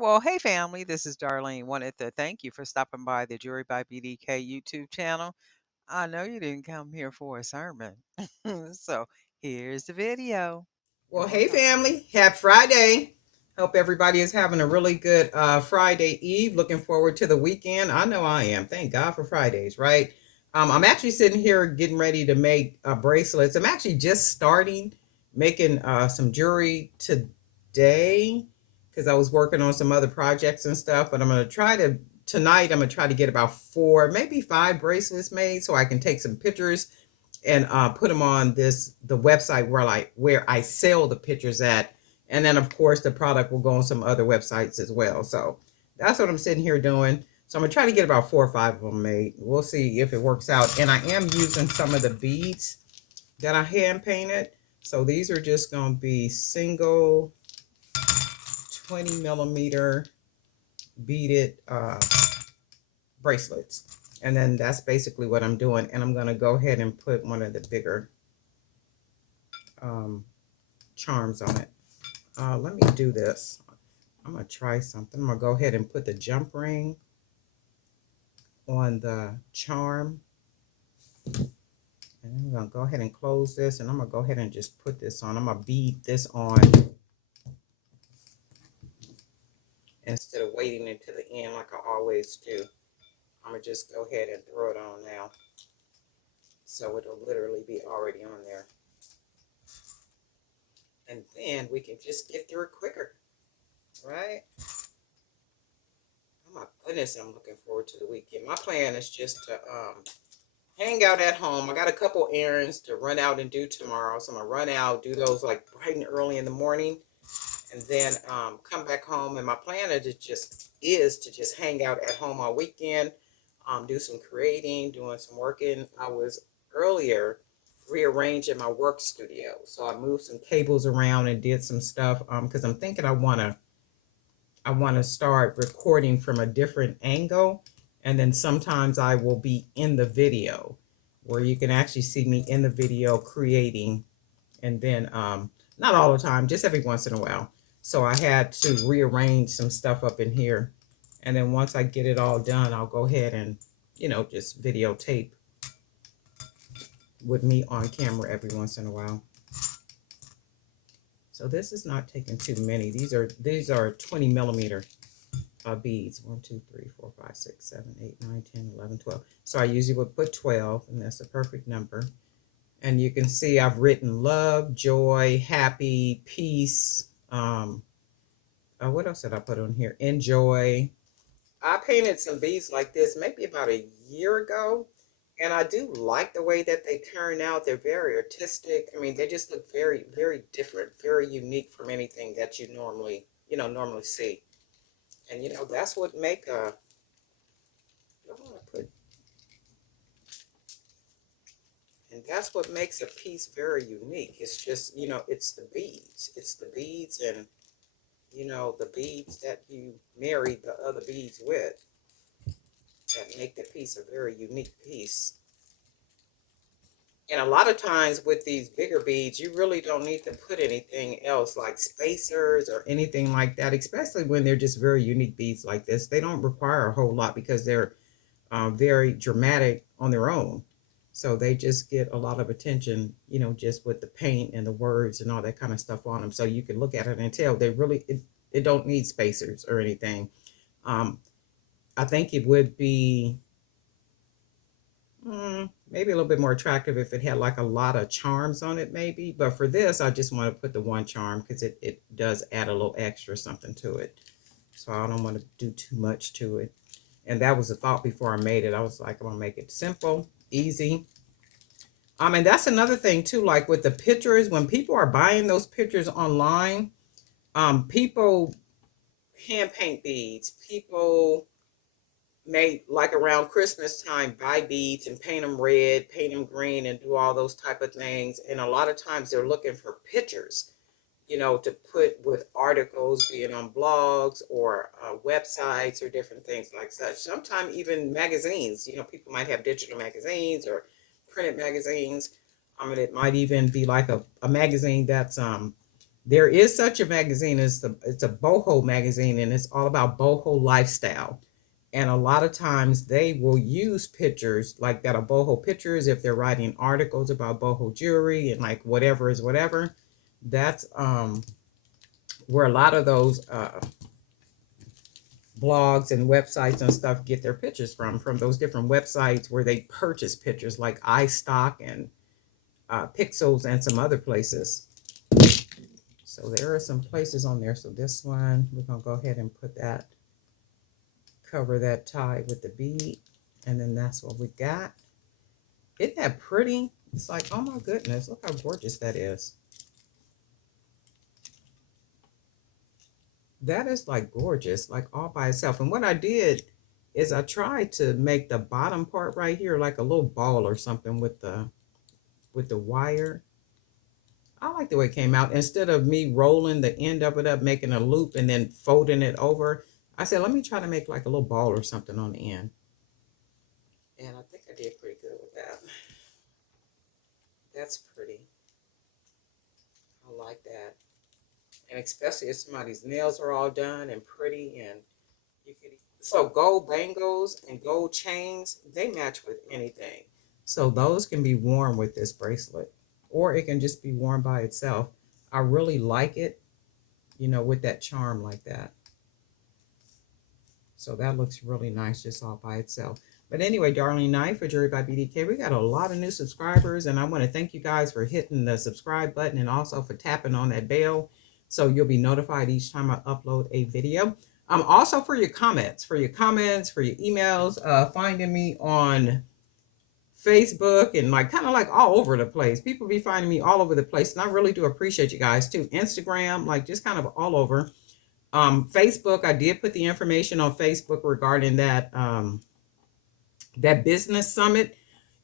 Well, hey family, this is Darlene. Wanted to thank you for stopping by the Jury by BDK YouTube channel. I know you didn't come here for a sermon. So here's the video. Well, hey family, happy Friday. Hope everybody is having a really good Friday Eve. Looking forward to the weekend. I know I am. Thank God for Fridays, right? I'm actually sitting here getting ready to make bracelets. I'm actually just starting making some jewelry today because I was working on some other projects and stuff. But I'm going to try to, tonight, I'm going to try to get about four, maybe five bracelets made so I can take some pictures and put them on the website where I sell the pictures at, and then of course the product will go on some other websites as well. So that's what I'm sitting here doing. So I'm gonna try to get about 4 or 5 of them made. We'll see if it works out. And I am using some of the beads that I hand painted. So these are just gonna be single 20 millimeter beaded bracelets. And then that's basically what I'm doing. And I'm gonna go ahead and put one of the bigger um, charms on it. Let me do this. I'm going to try something. I'm going to go ahead and put the jump ring on the charm. And I'm going to go ahead and close this. And I'm going to go ahead and just put this on. I'm going to bead this on instead of waiting until the end like I always do. I'm going to just go ahead and throw it on now. So it'll literally be already on there. And then we can just get through it quicker. Right? Oh my goodness, I'm looking forward to the weekend. My plan is just to hang out at home. I got a couple errands to run out and do tomorrow. So I'm going to run out, do those like bright and early in the morning, and then come back home. And my plan is to just hang out at home all weekend, do some creating, doing some working. I was earlier rearranging my work studio. So I moved some tables around and did some stuff because I'm thinking I want to start recording from a different angle, and then sometimes I will be in the video where you can actually see me in the video creating, and then not all the time, just every once in a while. So I had to rearrange some stuff up in here, and then once I get it all done, I'll go ahead and just videotape with me on camera every once in a while. So this is not taking too many. These are 20 millimeter beads. 1, 2, 3, 4, 5, 6, 7, 8, 9, 10, 11, 12. So I usually would put 12, and that's a perfect number. And you can see I've written love, joy, happy, peace. What else did I put on here? Enjoy. I painted some beads like this maybe about a year ago, and I do like the way that they turn out. They're very artistic. I mean, they just look very, very different, very unique from anything that you normally see. And that's what make a I want to put and that's what makes a piece very unique. It's just, it's the beads. It's the beads, and the beads that you marry the other beads with that make the piece a very unique piece. And a lot of times with these bigger beads, you really don't need to put anything else like spacers or anything like that, especially when they're just very unique beads like this. They don't require a whole lot because they're very dramatic on their own. So they just get a lot of attention, just with the paint and the words and all that kind of stuff on them. So you can look at it and tell it don't need spacers or anything. I think it would be maybe a little bit more attractive if it had like a lot of charms on it, maybe. But for this, I just want to put the one charm because it does add a little extra something to it. So I don't want to do too much to it. And that was the thought before I made it. I was like, I'm gonna make it simple, easy. And that's another thing too, like with the pictures, when people are buying those pictures online, people hand paint beads. People may, like around Christmas time, buy beads and paint them red, paint them green, and do all those type of things. And a lot of times they're looking for pictures, to put with articles, being on blogs or websites or different things like such. Sometimes even magazines, people might have digital magazines or printed magazines. It might even be like a magazine that's There is such a magazine. It's a boho magazine, and it's all about boho lifestyle. And a lot of times they will use pictures like that are boho pictures if they're writing articles about boho jewelry and like whatever is whatever. That's where a lot of those blogs and websites and stuff get their pictures from those different websites where they purchase pictures like iStock and Pixels and some other places. So there are some places on there. So this one, we're gonna go ahead and put that, cover that tie with the bead, and then that's what we got. Isn't that pretty? It's like, oh my goodness, look how gorgeous that is. That is like gorgeous, like all by itself. And what I did is I tried to make the bottom part right here like a little ball or something with the wire. I like the way it came out. Instead of me rolling the end of it up, making a loop and then folding it over, I said, let me try to make like a little ball or something on the end. And I think I did pretty good with that. That's pretty. I like that. And especially if somebody's nails are all done and pretty, and you could, so gold bangles and gold chains, they match with anything. So those can be worn with this bracelet, or it can just be worn by itself. I really like it, with that charm like that. So that looks really nice just all by itself. But anyway, Darlene Knight for Jewelry by BDK. We got a lot of new subscribers, and I want to thank you guys for hitting the subscribe button and also for tapping on that bell so you'll be notified each time I upload a video. Also for your comments, for your emails, finding me on Facebook and like kind of like all over the place. People be finding me all over the place, and I really do appreciate you guys too. Instagram, like just kind of all over. Facebook, I did put the information on Facebook regarding that business summit.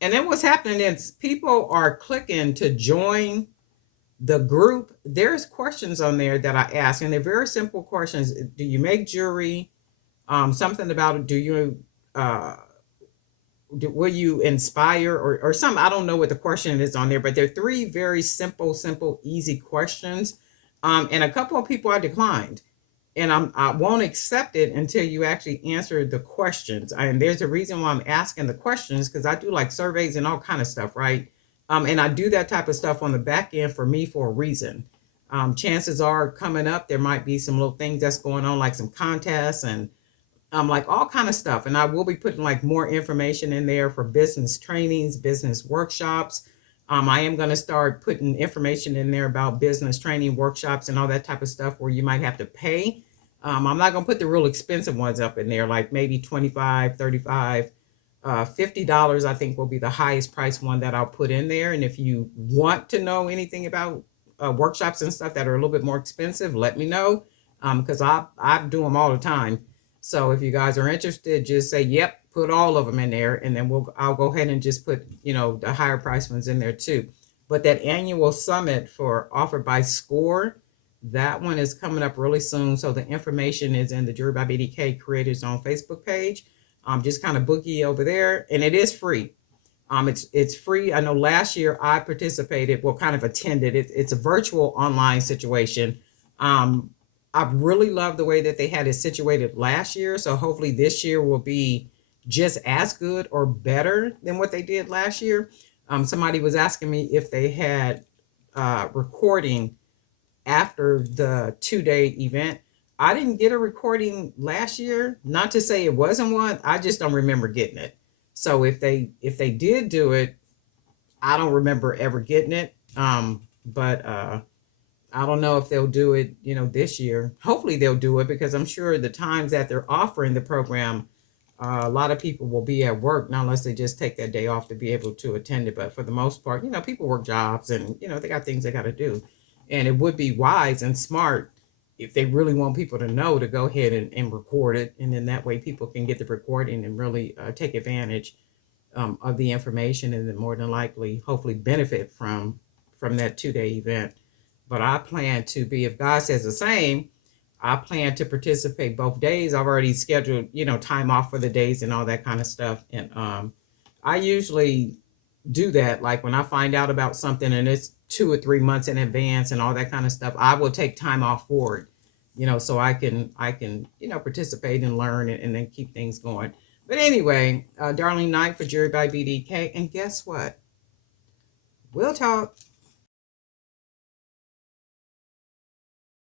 And then what's happening is people are clicking to join the group. There's questions on there that I ask, and they're very simple questions. Do you make jewelry? Something about it. Do you will you inspire or something? I don't know what the question is on there, but they're three very simple, easy questions. And a couple of people I declined, and I won't accept it until you actually answer the questions. And there's a reason why I'm asking the questions, because I do like surveys and all kind of stuff, right? And I do that type of stuff on the back end for me for a reason. Chances are coming up, there might be some little things that's going on, like some contests and like all kind of stuff. And I will be putting like more information in there for business trainings, business workshops. I am going to start putting information in there about business training workshops and all that type of stuff where you might have to pay. I'm not going to put the real expensive ones up in there, like maybe 25, 35, $50, I think will be the highest price one that I'll put in there. And if you want to know anything about workshops and stuff that are a little bit more expensive, let me know, because I do them all the time. So if you guys are interested, just say, yep, put all of them in there, and then I'll go ahead and just put, the higher price ones in there too. But that annual summit for offered by SCORE, that one is coming up really soon. So the information is in the Jewelry by BDK Creators on Facebook page. Just kind of bookie over there, and it is free. It's free. I know last year I participated, well, kind of attended. It's a virtual online situation. I really love the way that they had it situated last year. So hopefully this year will be just as good or better than what they did last year. Somebody was asking me if they had recording after the 2-day event. I didn't get a recording last year. Not to say it wasn't one. I just don't remember getting it. So if they did do it, I don't remember ever getting it. But I don't know if they'll do it, this year. Hopefully they'll do it, because I'm sure the times that they're offering the program, a lot of people will be at work, not unless they just take that day off to be able to attend it. But for the most part, people work jobs and, they got things they got to do. And it would be wise and smart if they really want people to know to go ahead and record it. And then that way people can get the recording and really take advantage of the information, and then more than likely, hopefully benefit from that 2-day event. But I plan to be, if God says the same, I plan to participate both days. I've already scheduled, time off for the days and all that kind of stuff. And I usually do that. Like when I find out about something and it's 2 or 3 months in advance and all that kind of stuff, I will take time off for it, so I can participate and learn and then keep things going. But anyway, Darling Knight for Jury by BDK, and guess what? We'll talk.